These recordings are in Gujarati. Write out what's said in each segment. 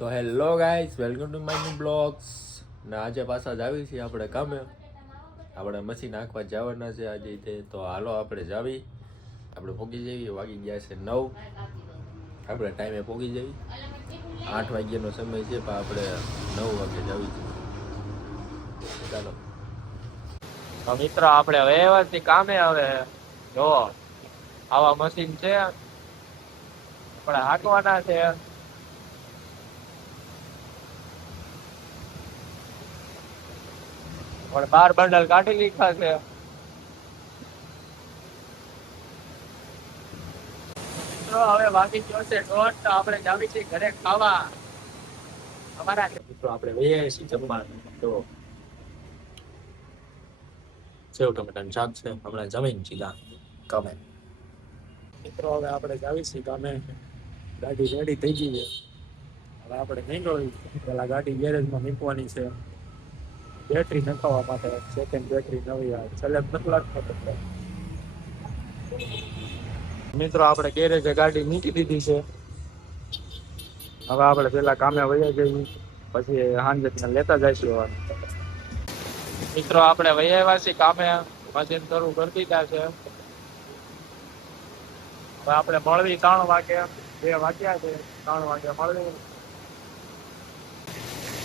તો hello guys, welcome to my new blogs. ને આજે પાછા જ આવી છીએ આપણે કામે. આપણે મશીન નાખવા જવાના છે આજે તે. તો હાલો આપણે જાવી, આપણે પહોંચી જઈએ. વાગી ગયા છે 9. આપણે ટાઈમે પહોંચી જઈએ. 8 વાગ્યાનો સમય છે પણ આપણે 9 વાગે જાવી છે. ચાલો તો મિત્રો આપણે વ્યવસ્થિત કામે આવે. જો આવા મશીન છે, આપણે હાંકવાના છે. પણ 12 બંડલ કાઢી લીધા છે. મિત્રો હવે વાગી ગયો છે 1:30. તો આપણે જાવી છીએ ઘરે ખાવા. અમારા મિત્રો આપણે વૈયા છીએ જમવા. તો સેવ ટમેટાનું શાક છે. હમણાં જમીન સીધા કામે. મિત્રો હવે આપણે જાવી છીએ કામે. ગાડી રેડી થઈ ગઈ છે. હવે આપણે નીકળી. પેલા ગાડી ગેરેજમાં મૂકવાની છે, બેટરી નખાવવા માટે. સેકન્ડ બેટરી નવી આવે, છેલ્લે નથી લાગતો. મિત્રો આપણે ગેરેજે ગાડી મૂકી દીધી છે. હવે આપણે પેલા કામે વયા જઈએ, પછી સાંજે લેતા જઈશું. મિત્રો આપણે વયા આવ્યા છીએ કામે. મશીન શરૂ કરી દીધા છે. હવે આપણે મળવી 3 વાગે. 2 વાગ્યા છે, 3 વાગે મળવી.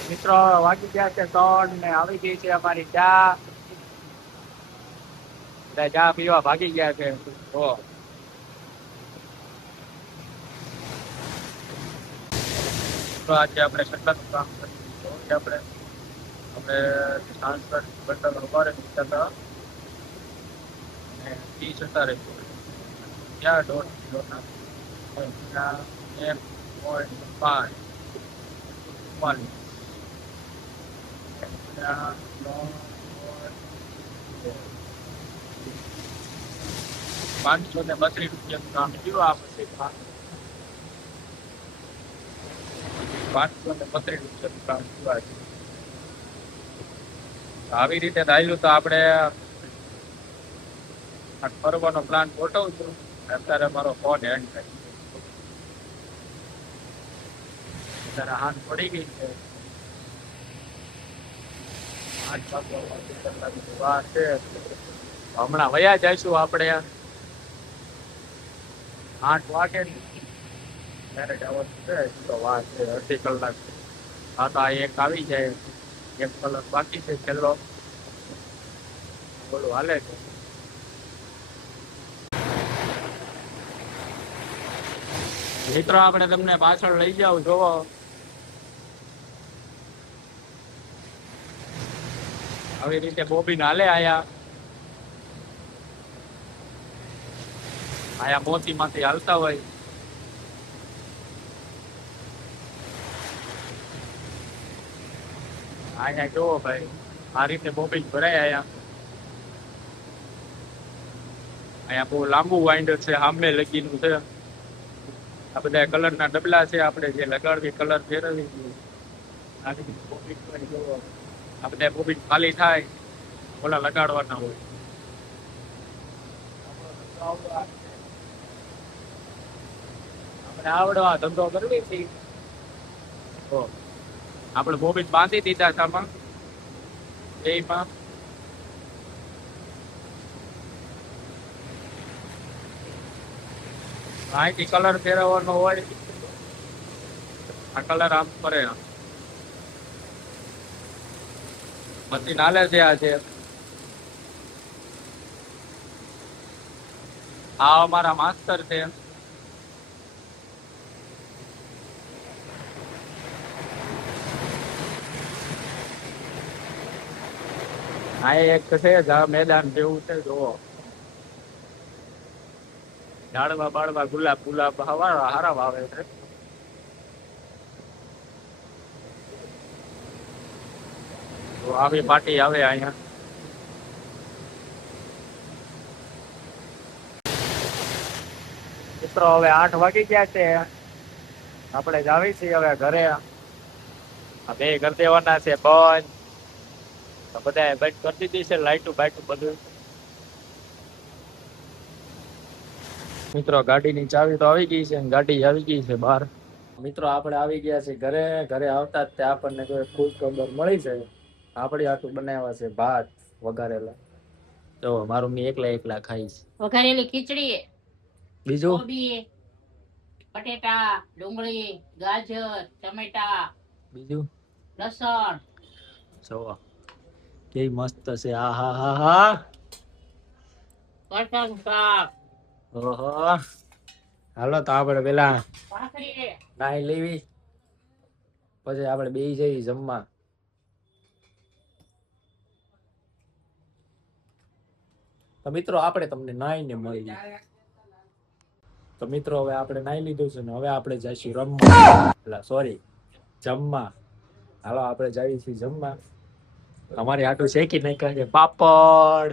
મિત્રો વાગી ગયા છે 3 ને આવી ગઈ છે અમારી ચા. ચા પીવા ભાગી ગયા છે. તો આજે આપણે કેટલાનું કામ કરીશું? આપણે ટ્રાન્સફર બટન ઉભા રહી હતા અને 30 હતા રહીશું. ક્યાં 1.5 કિલોના 1.5 ₹532 કામ થયું. આ પછી ₹532 કામ થયું. આવી રીતે ધાર્યું તો આપણે ફરવાનો પ્લાન ગોઠવું છું. અત્યારે મારો ફોન હેન્ડ થાય. અત્યારે હાથ પડી ગઈ છે. 8 વાર છે. હમણાં વયા જઈશું આપણે 8 વાગે ત્યારે જવાનું છે. તો વાર છે અડધી કલાક. હા તો આ એક આવી જાય, 1 કલાક બાકી છે છેલ્લો. બોલું હાલે છે. મિત્રો આપણે તમને પાછળ લઈ જાવ. જોવો આવી રીતે બોબીન હાલે. આયા મોતી માંથી હાલતા હોય. અહીંયા જોવો ભાઈ, આ રીતે બોબીન ભરાય. અહીંયા બહુ લાંબુ વાઇન્ડર છે, સામે લગીનું છે. આ બધા કલરના ડબલા છે. આપણે જે લગાડવી, કલર ફેરવી. આ બધા બોબીન ખાલી થાય, ઓલા લગાડવાના હોય. આપણે આવડો આ ધંધો કરવી છે. તો આપણે બોબીન બાંધી દીધા છે આમાં એમાં. અહીંથી કલર ફેરવવાનો હોય. આ કલર આમ કરે. મશીન હાલે છે. આ અમારા માસ્ટર છે. આ એક છે મેદાન જેવું છે. જોવો ઝાડવા બાળવા, ગુલાબ હારા વાવે છે. તો આવી પાર્ટી આવે અહીંયા. મિત્રો હવે 8 વાગી ગયા છે. આપણે જાવી છીએ હવે ઘરે. આ 2 કરી દેવાના છે બંધ. તો બધા બંધ કરી દીધી છે, લાઈટું બાઈટું બધું. મિત્રો ગાડીની ચાવી તો આવી ગઈ છે, ગાડી આવી ગઈ છે બહાર. મિત્રો આપણે આવી ગયા છે ઘરે. ઘરે આવતા જ તે આપણને જો ખુશ ખબર મળી છે. આપણી હાટું બનાવ્યા છે ભાત વઘારેલા. જો મારું મેં એકલા એકલા ખાઈશ. વઘારેલી ખીચડી, બીજું કોબી, બટેટા, ડુંગળી, ગાજર, ટમેટા, બીજું લસણ. જો કેવી મસ્ત છે. આ હા હા હા. કટન શાક, ઓહો. હાલો તો આપણે પેલા ભાખરી. નાઈ લેવી, પછી આપણે બેસી જઈએ જમવા. તો મિત્રો આપણે તમને નાઈને મળીએ. તો મિત્રો હવે આપણે નાઈ લીધું છે ને હવે આપણે જઈશું રમવા, સોરી જમવા. હાલો આપણે જઈએ છીએ જમવા. અમારી હાટું શેકી નાખ્યા છે પાપડ.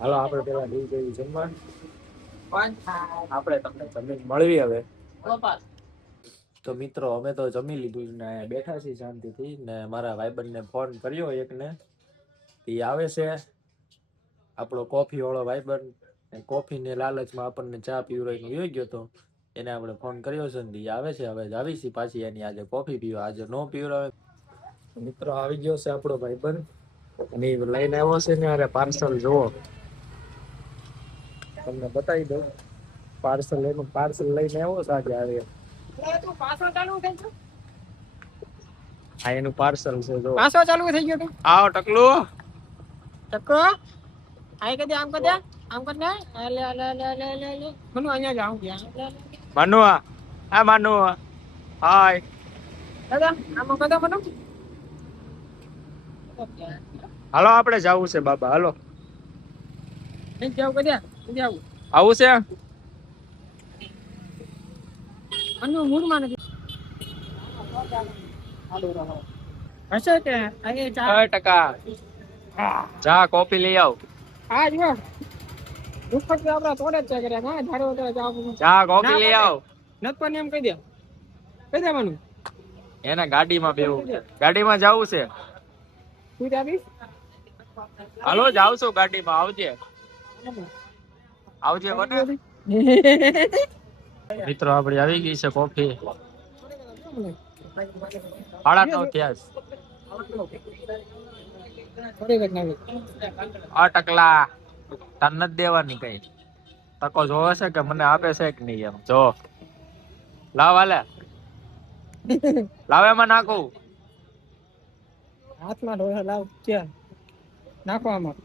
હાલો આપણે પેલા બેસી જઈએ જમવા. આપણે તમને જમીન મળવી હવે. ગોપાલ. તો મિત્રો અમે તો જમી લીધું ને બેઠા છીએ શાંતિથી. ને મારા ભાઈબંધને ફોન કર્યો એકને, એ આવે છે આપણો કોફી વાળો ભાઈબંધ. કોફીને લાલચમાં આપણને ચા પીવડાવીને વયો ગયો હતો. એને આપણે ફોન કર્યો છે ને એ આવે છે. હવે આવી છે પાછી એની આજે કોફી પીવા. આજે નો પીવડાવે. મિત્રો આવી ગયો છે આપણો ભાઈબંધ અને એ લઈને આવ્યો છે ને અરે પાર્સલ જોવો, તમને બતાવી દઉં. પાર્સલ લઈને આવ્યો છે આજે. આવે આ એનું પાર્સલ છે જો. પાછો ચાલુ થઈ ગયો તું. આવો ટકલું. ટકો આય કદે આમ કદે આમ કર ને લે લે લે લે લે લે મનુ અહીંયા જાઉં ગયા મનુ આ મનુ હાય. દાદા આમ કદે મનુ હાલો આપણે જાવું છે બાબા. હાલો નહીં જાવ કદે કદે આવું આવું છે. મનુ મૂડમાં નથી હશે કે અહીં ચા ટકા જા કોફી લઈ આવ. આ જો દુખત આપડા તોડે જ છે કર્યા ના ધારો તો જાવ જા કોફી લઈ આવ. નત પણ એમ કહી દે મનુ એને ગાડીમાં બેવું. ગાડીમાં જાવું છે. તું જાબી હાલો જાવ છું ગાડીમાં. આવજે આવજે બને. મિત્રો આપડી આવી ગઈ છે કોફી. 9:30 થયા. આ ટકલા તાર નથી દેવાની કઈ. તકો જોવે છે કે મને આપે છે કે નહીં એમ જો. લાવ હાલે લાવ એમાં નાખું. હાથમાં ઢોળા લાવ ક્યાં નાખો આમાં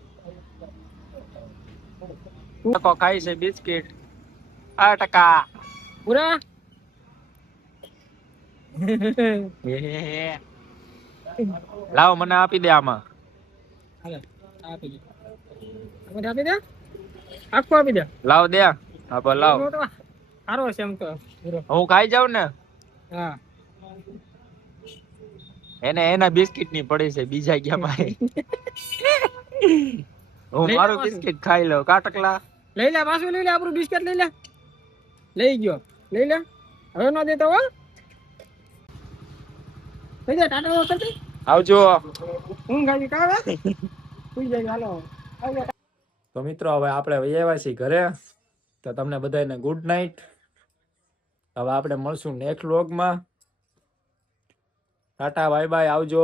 તકો ખાઈ છે બિસ્કિટ. આ ટકા પૂરા લાવ મને આપી દે આમાં. હાલે આપી દે આમાં આપી દે આખું આપી દે લાવ દે. હા પણ લાવ. સારો છે એમ તો પૂરો હું ખાઈ જાઉં ને. હા એને એના બિસ્કિટ ની પડી છે બીજા ગયા ભાઈ. હું મારું બિસ્કિટ ખાઈ લઉં. કાટકલા લઈ લે પાછું લઈ લે આપણું બિસ્કિટ લઈ લે લઈ ગયો લઈ લે હવે ન દેતો હો લઈ જા ટાટા કરતી આવજો. હું ગાડી કાવે સુઈ જાય હાલો તો મિત્રો હવે આપણે આવ્યા છીએ ઘરે. તો તમને બધાને ગુડ નાઇટ. હવે આપણે મળશું નેક્સ્ટ વ્લોગમાં. ટાટા બાય બાય આવજો.